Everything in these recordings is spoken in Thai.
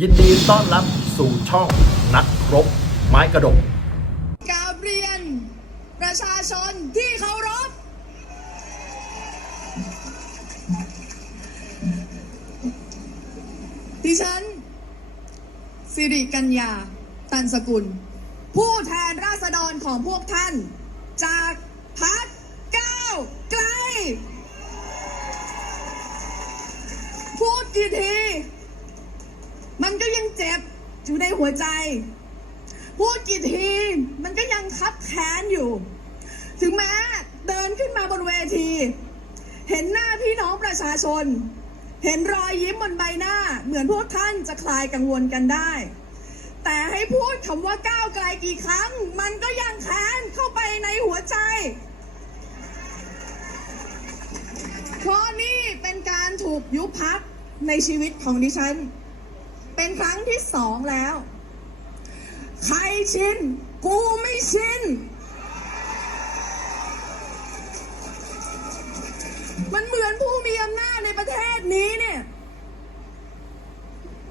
ยินดีต้อนรับสู่ช่องนักรบไม้กระดกกราบเรียน ประชาชนที่เคารพ ดิฉัน สิริกัญญา ตันสกุล ผู้แทนราษฎรของพวกท่าน อยู่ในหัวใจ พูดกี่ทีมันก็ยังคับแค้นอยู่ ถึงแม้เดินขึ้นมาบนเวที เห็นหน้าพี่น้องประชาชน เห็นรอยยิ้มบนใบหน้า เหมือนพวกท่านจะคลายกังวลกันได้ แต่ให้พูดคำว่าก้าวไกลกี่ครั้ง มันก็ยังแค้นเข้าไปในหัวใจเพราะนี่เป็นการถูกยุบพักในชีวิตของดิฉัน เป็นครั้งที่สองแล้ว ใครชิน กูไม่ชิน มันเหมือนผู้มีอำนาจในประเทศนี้เนี่ย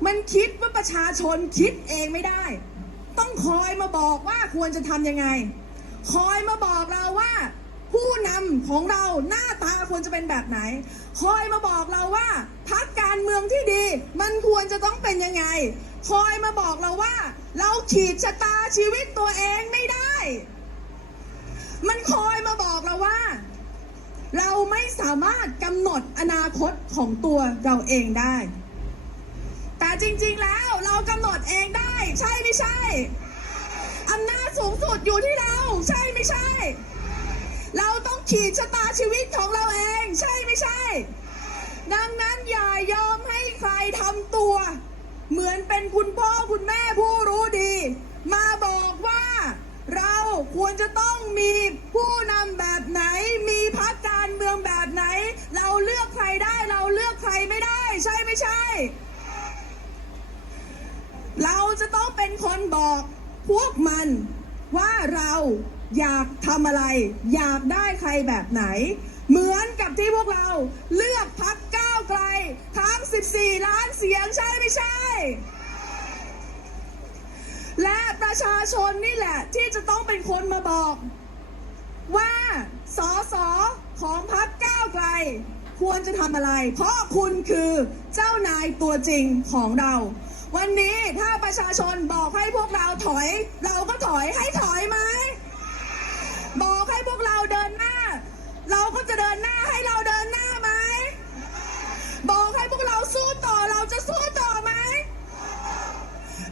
มันคิดว่าประชาชนคิดเองไม่ได้ ต้องคอยมาบอกว่าควรจะทำยังไง คอยมาบอกเราว่า ผู้นำของเราหน้าตาควรจะเป็นแบบไหน คอยมาบอกเราว่าพักการเมืองที่ดี มันควรจะต้องเป็นยังไง คอยมาบอกเราว่า เราขีดชะตาชีวิตตัวเองไม่ได้ มันคอยมาบอกเราว่า เราไม่สามารถกำหนดอนาคตของตัวเราเองได้ แต่จริงๆแล้วเรากำหนดเองได้ ใช่ไม่ใช่อำนาจสูงสุดอยู่ที่เรา ใช่ไม่ใช่ เราต้องขีดชะตาชีวิตของเราเอง ใช่ไม่ใช่ ดังนั้นอย่ายอมให้ใครทำตัว เหมือนเป็นคุณพ่อคุณแม่ผู้รู้ดี มาบอกว่าเราควรจะต้องมีผู้นำแบบไหน มีพักการเมืองแบบไหน เราเลือกใครได้เราเลือกใครไม่ได้ ใช่ไม่ใช่ เราจะต้องเป็นคนบอกพวกมันว่าเรา อยากทำอะไร อยากได้ใครแบบไหน เหมือนกับที่พวกเราเลือกพักก้าวไกล ทั้ง 14 ล้านเสียงใช่ไม่ใช่ และประชาชนนี่แหละที่จะต้องเป็นคนมาบอก ว่าสอสอของพักก้าวไกล ควรจะทำอะไร เพราะคุณคือเจ้านายตัวจริงของเราวันนี้ถ้าประชาชนบอกให้พวกเราถอย เราก็ถอยให้ถอยไหม บอกให้พวกเราเดินหน้า เราก็จะเดินหน้าให้เราเดินหน้าไหม บอกให้พวกเราสู้ต่อเราจะสู้ต่อไหม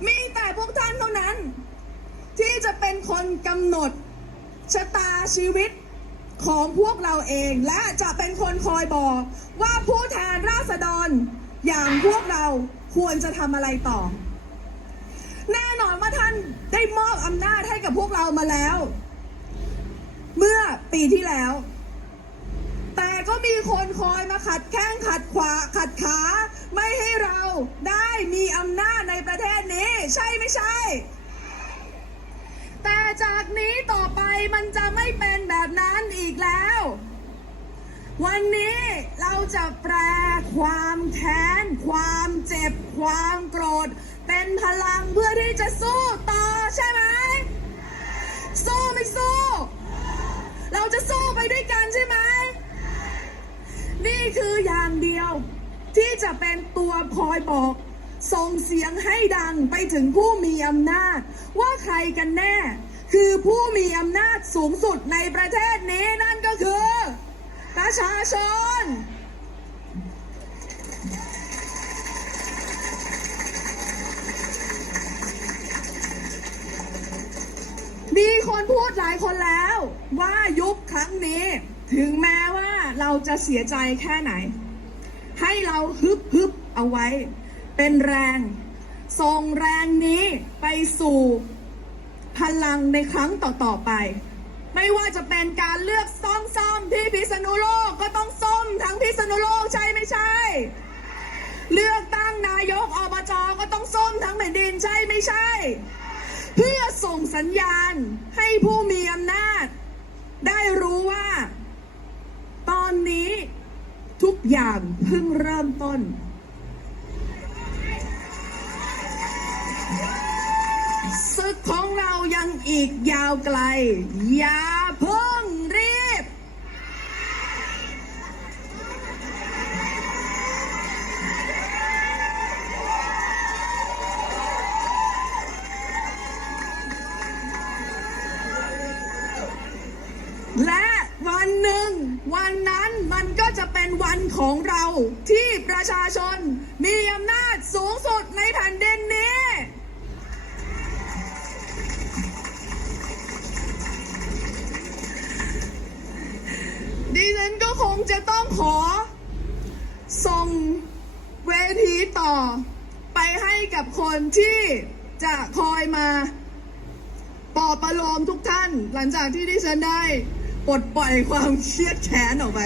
มีแต่พวกท่านเท่านั้น ที่จะเป็นคนกำหนดชะตาชีวิตของพวกเราเองและจะเป็นคนคอยบอกว่าผู้แทนราษฎร อย่างพวกเราควรจะทำอะไรต่อ แน่นอนว่าท่านได้มอบอำนาจให้กับพวกเรามาแล้ว เมื่อปีที่แล้ว ก็มีคนคอยมาขัดแข้งขัดขวาขัดขา ไม่ให้เราได้มีอำนาจในประเทศนี้ ใช่ไม่ใช่ แต่จากนี้ต่อไปมันจะไม่เป็นแบบนั้นอีกแล้ว วันนี้เราจะแปลความแค้น ความเจ็บ ความโกรธ เป็นพลังเพื่อที่จะสู้ ส่งเสียงให้ดังไปถึงผู้มีอำนาจ ว่าใครกันแน่ คือผู้มีอำนาจสูงสุดในประเทศนี้นั่นก็คือประชาชน มีคนพูดหลายคนแล้วว่ายุบครั้งนี้ ถึงแม้ว่าเราจะเสียใจแค่ไหน ให้เราฮึบฮึบเอาไว้ เป็นแรง ส่งแรงนี้ไปสู่พลังในครั้งต่อๆไป ไม่ว่าจะเป็นการเลือกซ่อมซ่อมที่พิษณุโลกก็ต้องส้มทั้งพิษณุโลกใช่ไม่ใช่ เลือกตั้งนายกอบจก็ต้องส้มทั้งแผ่นดินใช่ไม่ใช่ เพื่อส่งสัญญาณให้ผู้มีอำนาจ ได้รู้ว่า ตอนนี้ทุกอย่างเพิ่งเริ่มต้น ของเรายังอีกยาวไกล อย่าเพิ่งรีบ และวันหนึ่ง วันนั้นมันก็จะเป็นวันของเราที่ประชาชนมีอำนาจสูงสุดในแผ่นดิน จะต้องขอ ส่งเวทีต่อ ไปให้กับคนที่จะคอยมาปลอบประโลมทุกท่าน หลังจากที่ดิฉันได้ปลดปล่อยความเครียดแค้นออกไป